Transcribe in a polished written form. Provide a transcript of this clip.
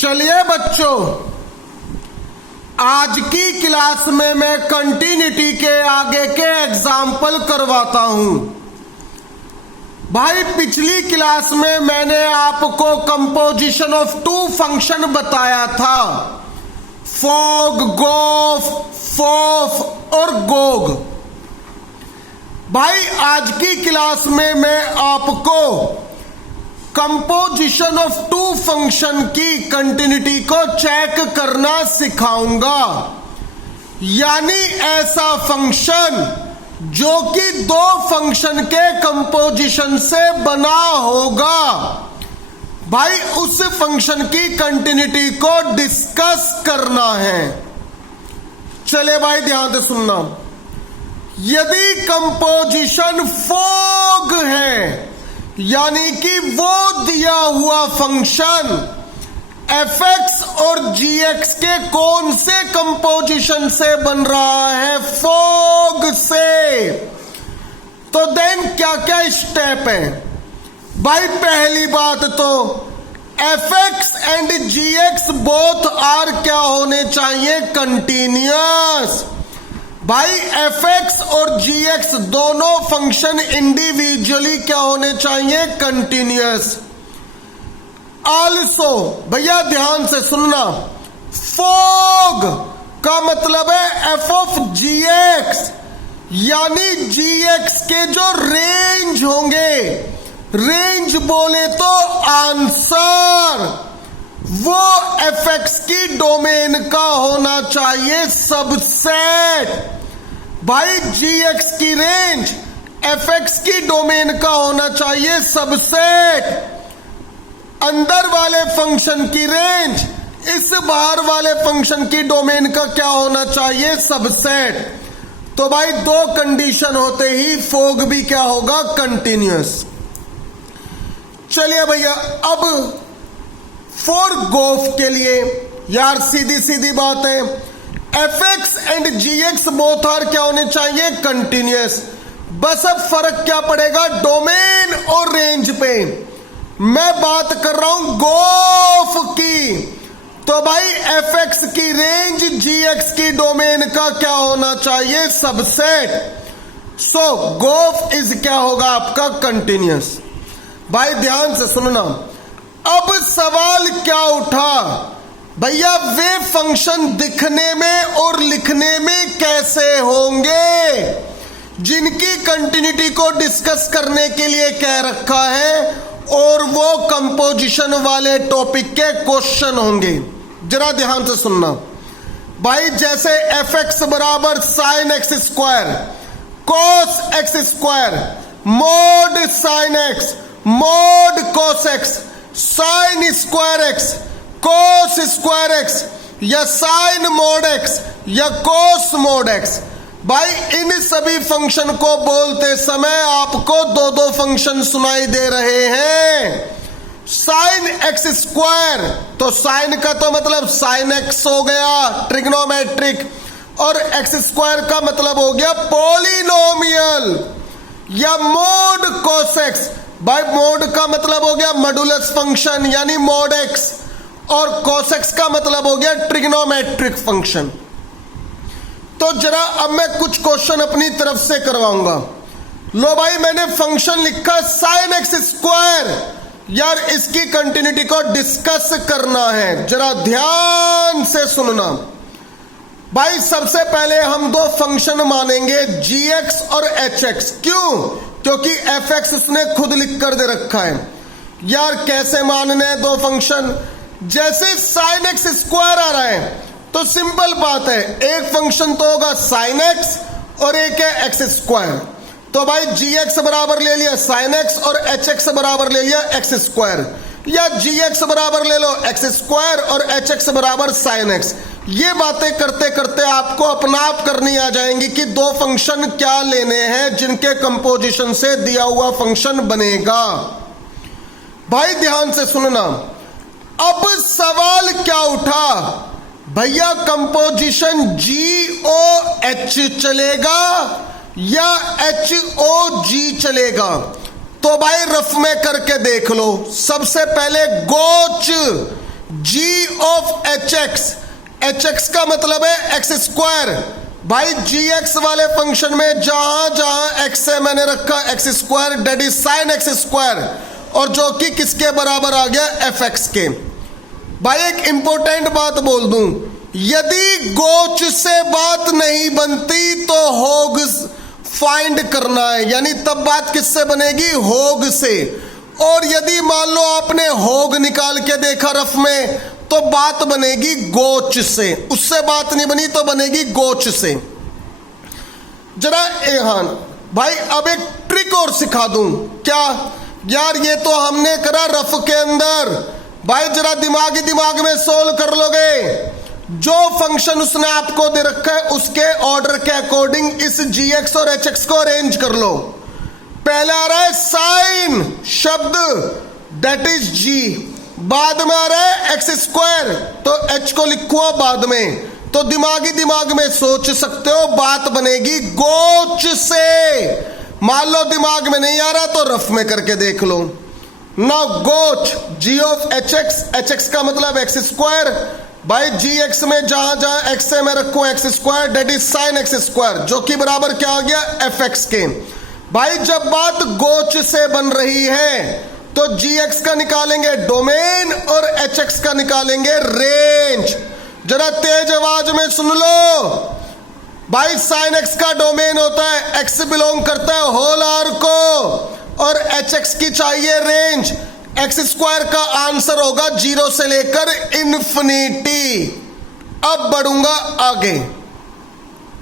चलिए बच्चों, आज की क्लास में मैं कंटिन्यूटी के आगे के एग्जाम्पल करवाता हूं। भाई पिछली क्लास में मैंने आपको कंपोजिशन ऑफ टू फंक्शन बताया था, फॉग, गोफ, फोफ और गोग। भाई आज की क्लास में मैं आपको कंपोजिशन ऑफ टू फंक्शन की कंटिन्यूटी को चेक करना सिखाऊंगा, यानी ऐसा फंक्शन जो कि दो फंक्शन के कंपोजिशन से बना होगा। भाई उस फंक्शन की कंटिन्यूटी को डिस्कस करना है। चले भाई ध्यान से सुनना। यदि कंपोजिशन फॉग है, यानी कि वो दिया हुआ फंक्शन fx और gx के कौन से कंपोजिशन से बन रहा है, फॉग से, तो देन क्या क्या स्टेप है। भाई पहली बात तो fx and gx both are क्या होने चाहिए, कंटिन्यूअस। भाई fx और gx दोनों फंक्शन इंडिविजुअली क्या होने चाहिए, कंटिन्यूअस। आल्सो भैया ध्यान से सुनना, फॉग का मतलब है f ऑफ gx, यानी gx के जो रेंज होंगे, रेंज बोले तो आंसर, वो fx की डोमेन का होना चाहिए सबसेट। भाई gx की रेंज fx की डोमेन का होना चाहिए सबसेट। अंदर वाले फंक्शन की रेंज इस बाहर वाले फंक्शन की डोमेन का क्या होना चाहिए, सबसेट। तो भाई दो कंडीशन होते ही फॉग भी क्या होगा, कंटिन्यूअस। चलिए भैया अब फॉर गोफ के लिए यार सीधी सीधी बात है, fx and gx both are क्या होने चाहिए, कंटिन्यूअस। बस अब फर्क क्या पड़ेगा, डोमेन और रेंज पे। मैं बात कर रहा हूं गोफ की, तो भाई fx की रेंज gx की डोमेन का क्या होना चाहिए, सबसेट। सो गोफ इज क्या होगा आपका, कंटिन्यूअस। भाई ध्यान से सुनना, अब सवाल क्या उठा, भैया वे फंक्शन दिखने में और लिखने में कैसे होंगे जिनकी कंटिन्यूटी को डिस्कस करने के लिए कह रखा है, और वो कंपोजिशन वाले टॉपिक के क्वेश्चन होंगे। जरा ध्यान से सुनना भाई, जैसे fx बराबर sign x square cos x square mod sine x mode cos x sine square x cos square x, या साइन मोड एक्स या कोस मोड एक्स। भाई इन सभी फंक्शन को बोलते समय आपको दो दो फंक्शन सुनाई दे रहे हैं। साइन एक्स स्क्वायर, तो साइन का तो मतलब साइन एक्स हो गया ट्रिग्नोमेट्रिक, और एक्स स्क्वायर का मतलब हो गया पॉलिनोमियल। या मोड कोस एक्स, भाई मोड का मतलब हो गया मॉडुलस फंक्शन यानी मोड एक्स, और cos x का मतलब हो गया ट्रिग्नोमेट्रिक फंक्शन। तो जरा अब मैं कुछ क्वेश्चन अपनी तरफ से करवाऊंगा। लो भाई मैंने फंक्शन लिखा साइन एक्स स्क्वायर, यार इसकी कंटिन्यूटी को डिस्कस करना है, जरा ध्यान से सुनना। भाई सबसे पहले हम दो फंक्शन मानेंगे gx और hx। क्यों? क्योंकि fx उसने खुद लिख कर दे रखा है। यार कैसे मानने हैं दो फंक्शन, जैसे साइन एक्स स्क्वायर आ रहा है तो सिंपल बात है, एक फंक्शन तो होगा साइन एक्स और एक है एक्स स्क्वायर। तो भाई gx बराबर ले लिया साइन एक्स और hx बराबर ले लिया एक्स स्क्वायर, या gx बराबर ले लो एक्स स्क्वायर और hx बराबर साइन एक्स। ये बातें करते करते आपको अपना आप करनी आ जाएंगी कि दो फंक्शन क्या लेने हैं जिनके कंपोजिशन से दिया हुआ फंक्शन बनेगा। भाई ध्यान से सुनना, अब सवाल क्या उठा, भैया कंपोजिशन GOH चलेगा या HOG चलेगा। तो भाई रफ में करके देख लो। सबसे पहले गोच, जी ऑफ एच एक्स का मतलब है एक्स स्क्वायर। भाई जी एक्स वाले फंक्शन में जहां जहां एक्स है मैंने रखा x square, that is sine x square, और जो कि किसके बराबर आ गया, एफ एक्स के। भाई एक इंपॉर्टेंट बात बोल दूं, यदि गोच से बात नहीं बनती तो होग फाइंड करना है, यानी तब बात किससे बनेगी, होग से। और यदि मान लो आपने होग निकाल के देखा रफ में, तो बात बनेगी गोच से, उससे बात नहीं बनी तो बनेगी गोच से। जरा एहान भाई अब एक ट्रिक और सिखा दूं क्या यार, ये तो हमने करा रफ के अंदर, भाई जरा दिमाग में सोल्व कर लोगे। जो फंक्शन उसने आपको दे रखा है उसके ऑर्डर के अकॉर्डिंग इस जी एक्स और एच एक्स को अरेंज कर लो। पहले आ रहा है साइन शब्द, डेट इज जी, बाद में आ रहा है एक्स स्क्वायर, तो एच को लिखो बाद में। तो दिमाग में सोच सकते हो, बात बनेगी गोच से। मान लो दिमाग में नहीं आ रहा तो रफ में करके देख लो। नाउ गोच जी ऑफ एच एक्स का मतलब एक्स स्क्वायर। भाई जी एक्स में जहां जहां एक्स है मैं रखूं x square, that is sine x square, जो कि बराबर क्या आ गया, एफ एक्स के। भाई जब बात गोच से बन रही है तो जी एक्स का निकालेंगे डोमेन और एच एक्स का निकालेंगे रेंज। जरा तेज आवाज में सुन लो। भाई साइन एक्स का डोमेन होता है, एक्स बिलोंग करता है होल आर को, और एच एक्स की चाहिए रेंज। एक्स स्क्वायर का आंसर होगा 0 से लेकर इन्फिनिटी। अब बढ़ूंगा आगे।